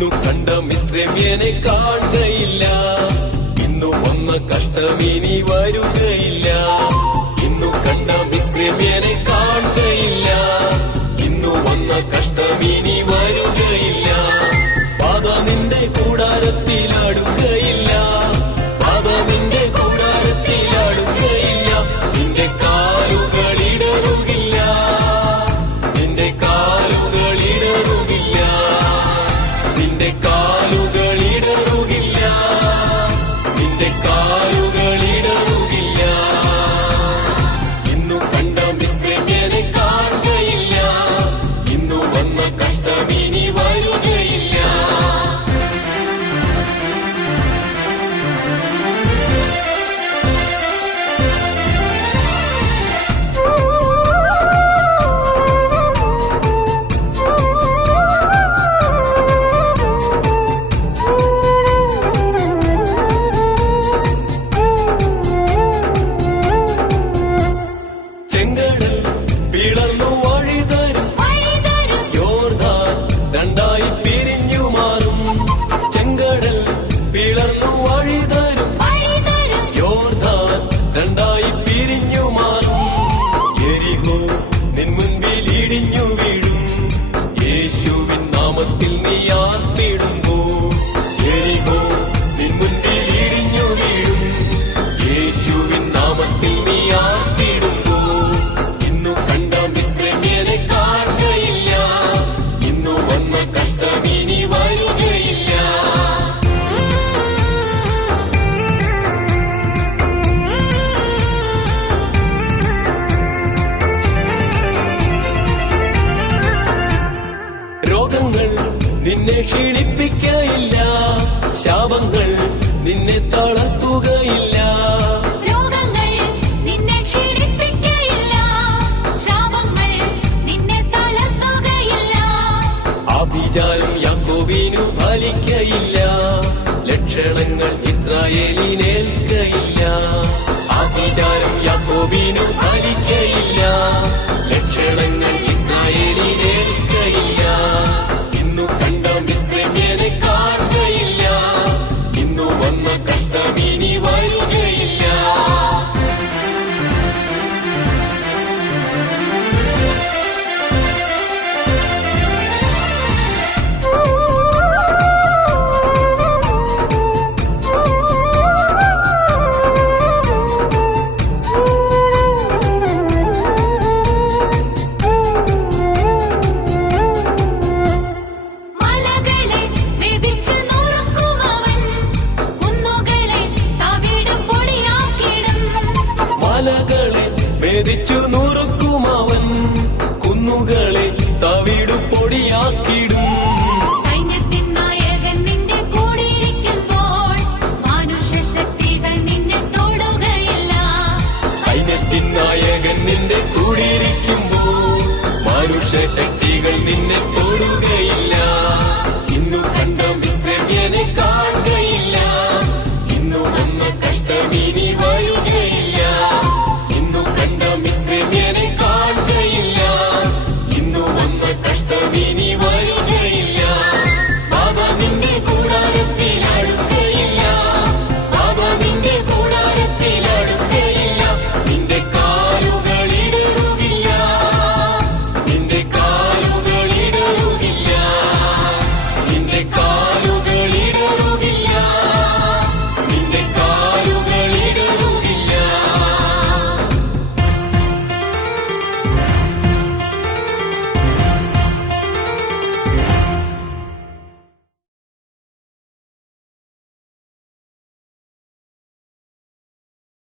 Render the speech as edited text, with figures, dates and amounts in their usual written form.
ഇന്നു കണ്ട മിശ്രമ്യനെ കാണുകയില്ല, ഇന്നു വന്ന കഷ്ടമിനി വരുകയില്ല. ഇന്നു കണ്ട മിശ്രമ്യനെ കാണുകയില്ല, ഇന്നു വന്ന കഷ്ടമിനി വരുകയില്ല. പാത നിന്റെ കൂടാരത്തിലാടുകയില്ല, പാത നിന്റെ കൂടാരത്തിലാടുകയില്ല. നിന്റെ കാലുകളിടറുകില്ല, നിന്റെ കാലുകളിടറുകില്ല, നിന്റെ കാലുകളിടറുകില്ല, നിന്റെ കാലുകളിടറുകില്ല. ഇന്നു കണ്ട മിശ്രമ്യനെ കാണുകയില്ല, ഇന്നു വന്ന കഷ്ടമിനി വരുകയില്ല. ചെങ്കടൽ പിളർന്നു വഴിതരും, യോർദാൻ രണ്ടായി പിരിഞ്ഞു മാറും. ചെങ്കടൽ പിളർന്നു വഴിതരും, യോർദാൻ രണ്ടായി പിരിഞ്ഞു മാറും. യെരിഹോ നിൻ മുൻപിൽ ഇടിഞ്ഞു വീഴും, യേശുവിൻ നാമത്തിൽ നീ ആർത്തിടുമ്പോ. യെരിഹോ നിൻ മുൻപിൽ ഇടിഞ്ഞു വീഴും, യേശുവിൻ നാമത്തിൽ നീ ആർത്തിടുമ്പോ. ഇന്നു കണ്ട മിശ്രമ്യനെ കാണുകയില്ല, ഇന്നു വന്ന കഷ്ടമിനി വരുകയില്ല. രോഗങ്ങൾ നിന്നെ ക്ഷീണിപ്പിക്കയില്ല, ശാപങ്ങൾ നിന്നെ തളർത്തുകയില്ല. രോഗങ്ങൾ നിന്നെ ക്ഷീണിപ്പിക്കയില്ല, ശാപങ്ങൾ നിന്നെ തളർത്തുകയില്ല. ആഭിചാരം യാക്കോബിനു ഫലിക്കയില്ല, ലക്ഷണങ്ങൾ ഇസ്രായേലിനേൽക്കയില്ല. ആഭിചാരം യാക്കോബിനു ഫലിക്കയില്ല, ലക്ഷണങ്ങൾ ഇസ്രായേലിനേൽക്കയില്ല. ഇന്നു കണ്ട മിശ്രമ്യനെ കാണുകയില്ല, ഇന്നു വന്ന കഷ്ടമിനി വരുകയില്ല. മലകളെ മെതിച്ചു നുറുക്കുമവൻ, കുന്നുകളെ തവിടും പൊടിയാക്കിടും. മലകളെ ഭേദിച്ചു നുറുക്കുമവൻ, കുന്നുകളെ തവിടു പൊടിയാക്കിടും. സൈന്യത്തിൻ നായകൻ നിന്റെ കൂടിയിരിക്കുമ്പോൾ മാനുഷശക്തികൾ നിന്നെ തൊടുകയില്ല. സൈന്യത്തിൻ നായകൻ നിന്റെ കൂടിയിരിക്കുമ്പോൾ മനുഷ്യശക്തികൾ നിന്നെ തൊടുകയില്ല.